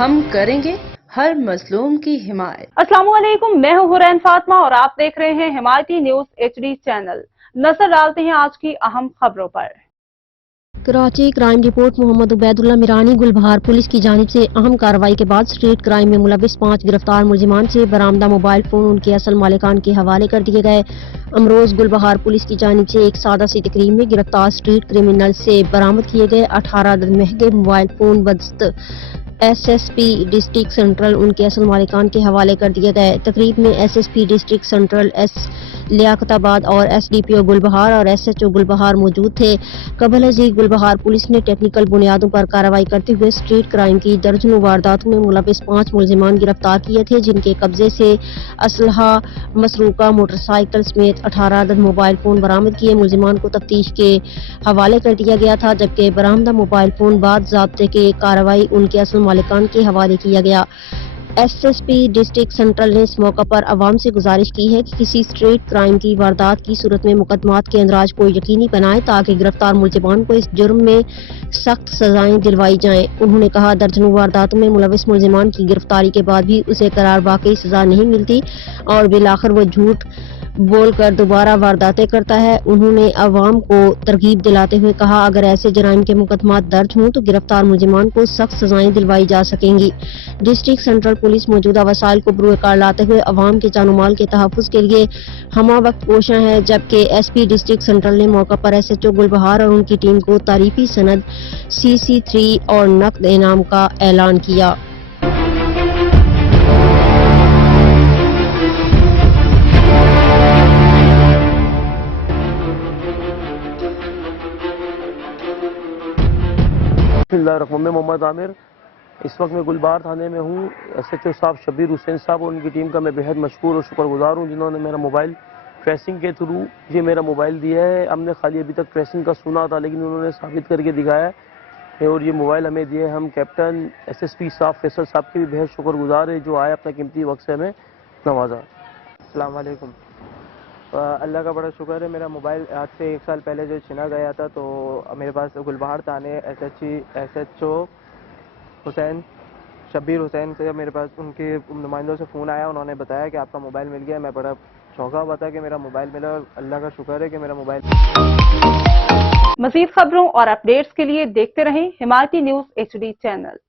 हम करेंगे हर मजलूम की हिमायत। अस्सलाम वालेकुम, मैं हूं हुरैन फातिमा और आप देख रहे हैं हिमायती न्यूज HD चैनल। नजर डालते हैं आज की अहम खबरों पर। Karachi crime report Mohammad Ubaidullah Mirani Gulbahar police की जानिब से अहम कार्रवाई के बाद स्ट्रीट क्राइम में मुलविस 5 गिरफ्तार मुलजिमान से बरामदा मोबाइल फोन उनके असल मालिकान के हवाले कर दिए गए। अमरोज गुलबहार पुलिस की जानिब से एक सादा सी तकरीब में गिरफ्तार स्ट्रीट क्रिमिनल से बरामद किए गए 18 अदद महंगे मोबाइल फोन बदस्त SSP डिस्ट्रिक्ट सेंट्रल उनके असल मालिकान के हवाले कर दिए गए। तकरीब में SSP डिस्ट्रिक्ट सेंट्रल लियाकताबाद और SDPO गुलबहार और SHO गुलबहार मौजूद थे। कबल अजीज गुलबहार पुलिस ने टेक्निकल बुनियादों पर कार्रवाई करते हुए स्ट्रीट क्राइम की दर्जनों वारदातों में मुलविस 5 मुलजिमान गिरफ्तार किए थे, जिनके कब्जे से असलहा, मसरूका मोटरसाइकिल समेत 18 अदद मोबाइल फोन बरामद किए मुलजिमान को तफ्तीश के हवाले कर दिया गया था, जबकि बरामदा मोबाइल फोन बाद ज़ाब्ते के कार्रवाई उनके असल मालिकान के हवाले किया गया। SSP डिस्ट्रिक्ट सेंट्रल ने इस मौका पर आवाम से गुजारिश की है कि किसी स्ट्रीट क्राइम की वारदात की सूरत में मुकदमात के अंदराज को यकीनी बनाएं ताकि गिरफ्तार मुलजिमान को इस जुर्म में सख्त सजाएं दिलवाई जाएं। उन्होंने कहा, दर्जनों वारदातों में मुलविस मुलजिमान की गिरफ्तारी के बाद भी उसे करार वाकई सजा नहीं मिलती और बिलाखिर वो झूठ बोल कर दोबारा वारदातें करता है। उन्होंने अवाम को तरगीब दिलाते हुए कहा, अगर ऐसे जराइम के मुकदमात दर्ज हों तो गिरफ्तार मुलजिमान को सख्त सजाएं दिलवाई जा सकेंगी। डिस्ट्रिक्ट सेंट्रल पुलिस मौजूदा वसाइल को बरूए कार लाते हुए अवाम के जान माल के तहफ़्फ़ुज़ के लिए हमा वक्त कोशा है, जबकि SP डिस्ट्रिक्ट सेंट्रल ने मौका पर SHO गुलबहार और उनकी टीम को तारीफी सनद CC3 और नकद इनाम का ऐलान किया। मैं मोहम्मद आमिर, इस वक्त मैं गुलबहार थाने में हूँ। SHO साहब शब्बीर हुसैन साहब और उनकी टीम का मैं बेहद मशकूर और शुक्रगुजार हूँ, जिन्होंने मेरा मोबाइल ट्रेसिंग के थ्रू ये मेरा मोबाइल दिया है। हमने खाली अभी तक ट्रेसिंग का सुना था, लेकिन उन्होंने साबित करके दिखाया है और ये मोबाइल हमें दिया है। हम कैप्टन SSP साहब फैसल साहब के भी बेहद शुक्रगुजार है, जो आए अपना कीमती वक्त से हमें नवाजा। अस्सलाम वालेकुम। अल्लाह का बड़ा शुक्र है, मेरा मोबाइल आज से 1 साल पहले जो छिना गया था, तो मेरे पास गुलबहार थाने SHO हुसैन शब्बीर हुसैन से मेरे पास उनके नुमाइंदों से फ़ोन आया। उन्होंने बताया कि आपका मोबाइल मिल गया। मैं बड़ा चौंका हुआ था कि मेरा मोबाइल मिला और अल्लाह का शुक्र है कि मेरा मोबाइल। मज़ीद खबरों और अपडेट्स के लिए देखते रहें हिमायती न्यूज HD चैनल।